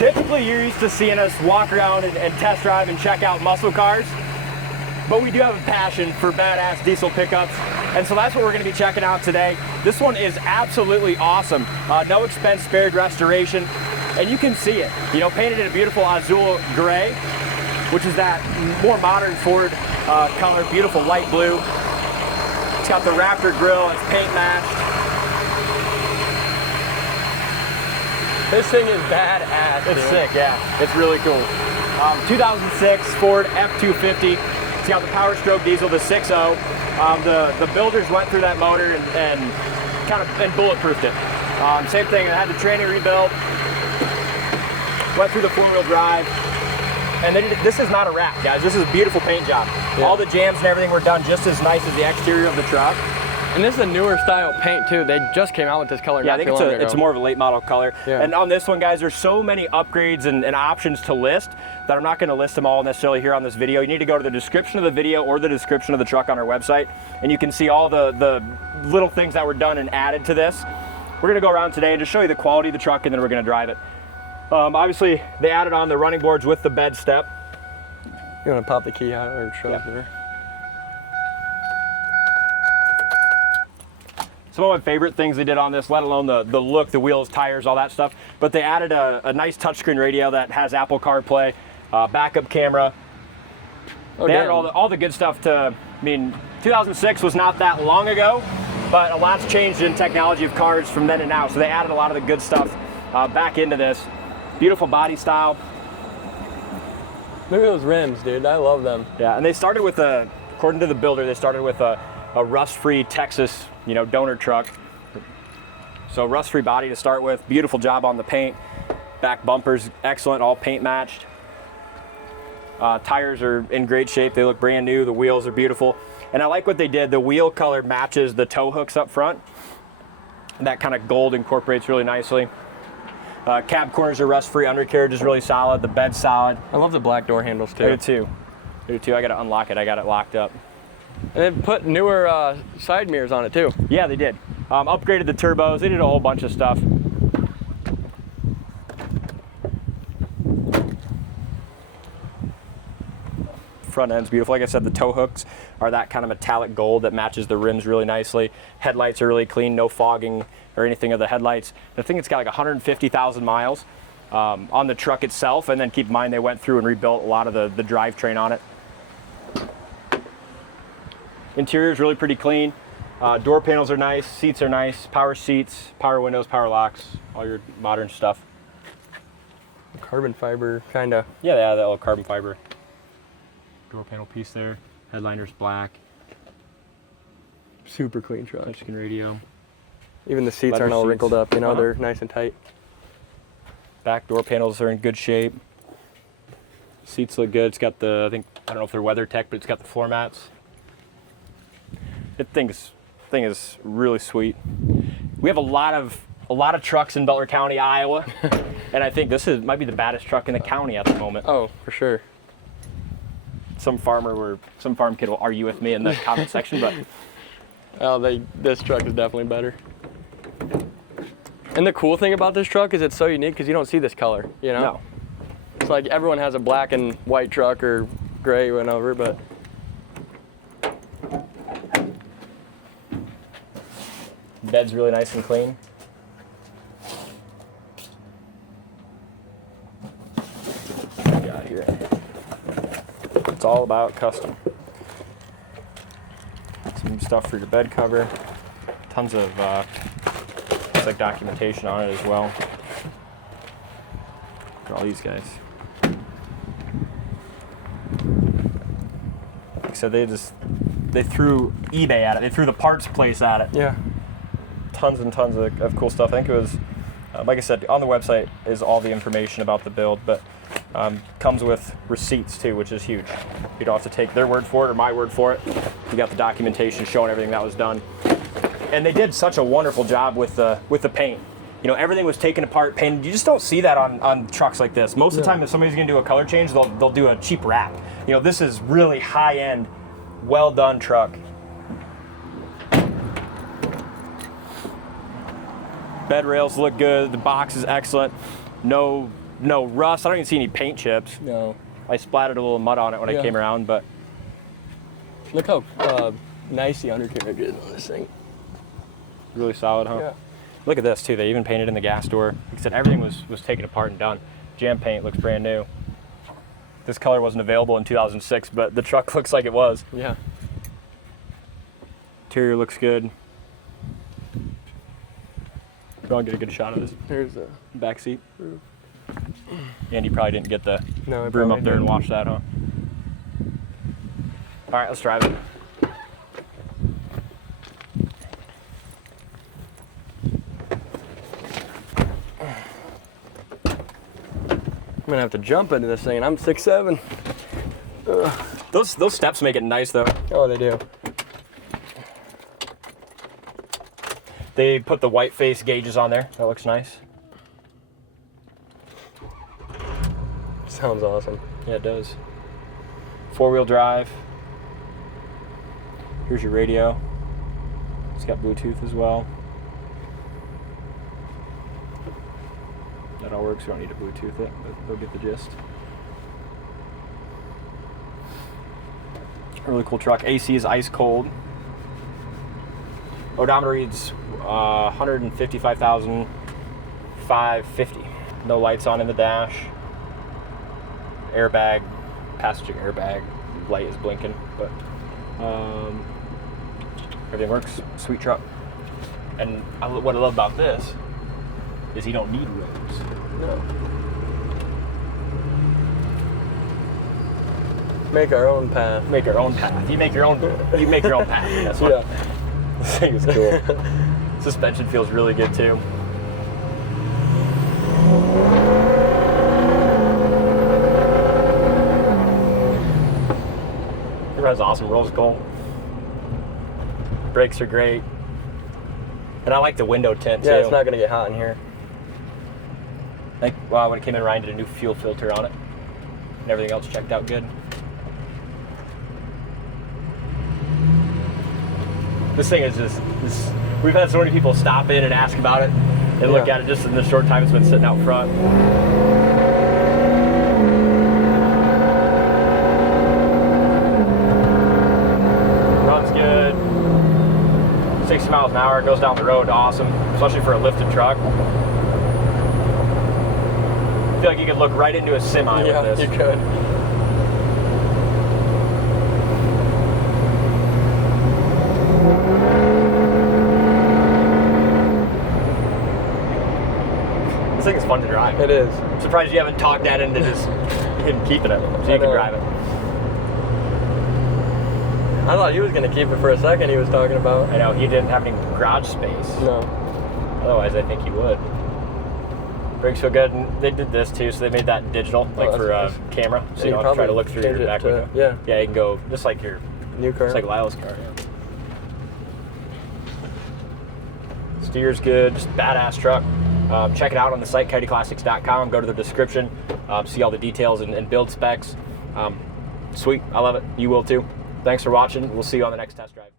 Typically, you're used to seeing us walk around and test drive and check out muscle cars, but we do have a passion for badass diesel pickups, and so that's what we're going to be checking out today. This one is absolutely awesome. No expense spared restoration, and you can see it. You know, painted in a beautiful Azure Gray, which is that more modern Ford color, beautiful light blue. It's got the Raptor grille, it's paint matched. This thing is badass. It's sick, yeah. It's really cool. 2006 Ford F250. It's got the Power Stroke diesel, the 6.0. The builders went through that motor and kind of bulletproofed it. Same thing, it had the tranny rebuilt. Went through the 4-wheel drive. And this is not a wrap, guys. This is a beautiful paint job. Yeah. All the jams and everything were done just as nice as the exterior of the truck. And this is a newer style paint too. They just came out with this color. Yeah, I think it's more of a late model color. Yeah. And on this one, guys, there's so many upgrades and options to list that I'm not going to list them all necessarily here on this video. You need to go to the description of the video or the description of the truck on our website, and you can see all the little things that were done and added to this. We're going to go around today and just show you the quality of the truck, and then we're going to drive it. Obviously, they added on the running boards with the bed step. You want to pop the key out or show us there? Some of my favorite things they did on this, let alone the look, the wheels, tires, all that stuff, but they added a nice touchscreen radio that has Apple CarPlay, backup camera. They added all the good stuff to, I mean, 2006 was not that long ago, but a lot's changed in technology of cars from then to now, so they added a lot of the good stuff back into this. Beautiful body style. Look at those rims, dude. I love them. Yeah, and they started with according to the builder, they started with a rust-free Texas, you know, donor truck. So rust-free body to start with. Beautiful job on the paint. Back bumpers, excellent, all paint matched. Tires are in great shape. They look brand new. The wheels are beautiful. And I like what they did. The wheel color matches the tow hooks up front. That kind of gold incorporates really nicely. Cab corners are rust-free. Undercarriage is really solid. The bed's solid. I love the black door handles too. I do too. I do too. I got to unlock it. I got it locked up. And they put newer side mirrors on it too. Yeah, they did. Upgraded the turbos. They did a whole bunch of stuff. Front end's beautiful. Like I said, the tow hooks are that kind of metallic gold that matches the rims really nicely. Headlights are really clean, no fogging or anything of the headlights. I think it's got like 150,000 miles on the truck itself, and then keep in mind they went through and rebuilt a lot of the drivetrain on it. Interior is really pretty clean. Door panels are nice, seats are nice, power seats, power windows, power locks, all your modern stuff. Carbon fiber, kind of. Yeah, they have that little carbon fiber door panel piece there. Headliner's black. Super clean truck. Touchscreen radio. Even the seats Leather aren't all seats. wrinkled up, you know, they're nice and tight. Back door panels are in good shape. Seats look good. It's got the, I don't know if they're WeatherTech, but it's got the floor mats. The thing is really sweet. We have a lot of trucks in Butler County, Iowa, and I think this might be the baddest truck in the county at the moment. Oh, for sure. Some farm kid will argue with me in the comment section, but this truck is definitely better. And the cool thing about this truck is it's so unique because you don't see this color, you know? No. It's like everyone has a black and white truck or gray, whatever, but bed's really nice and clean. What we got here? It's all about custom. Some stuff for your bed cover. Tons of looks like documentation on it as well. Look at all these guys. Like I said, they threw eBay at it. They threw the parts place at it. yeah. Tons and tons of cool stuff. I think it was, like I said, on the website is all the information about the build, but comes with receipts too, which is huge. You don't have to take their word for it or my word for it. You got the documentation showing everything that was done. And they did such a wonderful job with the paint. You know, everything was taken apart, painted. You just don't see that on trucks like this. Most of the time, if somebody's gonna do a color change, they'll do a cheap wrap. You know, this is really high-end, well-done truck. Bed rails look good. The box is excellent. No no rust. I don't even see any paint chips. No. I splattered a little mud on it when I came around, but look how nice the undercarriage is on this thing. Really solid, huh? Yeah. Look at this too. They even painted in the gas door. Like I said, everything was taken apart and done. Jam paint looks brand new. This color wasn't available in 2006, but the truck looks like it was. Yeah. Interior looks good. I'll get a good shot of this. Here's the back seat. And you probably didn't get the I broom up there and wash that, huh? All right, let's drive it. I'm gonna have to jump into this thing, and I'm 6'7". Those steps make it nice, though. Oh, they do. They put the white face gauges on there. That looks nice. Sounds awesome. Yeah, it does. 4-wheel drive. Here's your radio. It's got Bluetooth as well. That all works. We don't need to Bluetooth it, but they'll get the gist. A really cool truck. AC is ice cold. Odometer reads 155,550. No lights on in the dash. Airbag, passenger airbag. Light is blinking, but everything works. Sweet truck. And what I love about this is you don't need roads. No. Make our own path. Make our own path. You make your own. You make your own path. That's what. Yeah. This thing is cool. Suspension feels really good too. It runs awesome. Rolls cool. Brakes are great. And I like the window tint too. Yeah, it's not gonna get hot in here. Like, wow, when it came in, Ryan did a new fuel filter on it. And everything else checked out good. This thing is just, we've had so many people stop in and ask about it and look at it just in the short time it's been sitting out front. Runs good. 60 miles an hour, goes down the road, awesome, especially for a lifted truck. I feel like you could look right into a semi with this. Yeah, you could. This thing is fun to drive. It is. I'm surprised you haven't talked that into just him keeping it, so you can drive it. I thought he was going to keep it for a second, he was talking about. I know, he didn't have any garage space. No. Otherwise, I think he would. Brakes feel good, and they did this too, so they made that digital, like for nice. Camera, so Yeah, you don't have to try to look through your change it back to- window. yeah. Yeah, you can go just like your New car. It's like Lila's car, yeah. Steer's good, just badass truck. Check it out on the site, coyoteclassics.com. Go to the description, see all the details and build specs. Sweet, I love it. You will too. Thanks for watching. We'll see you on the next test drive.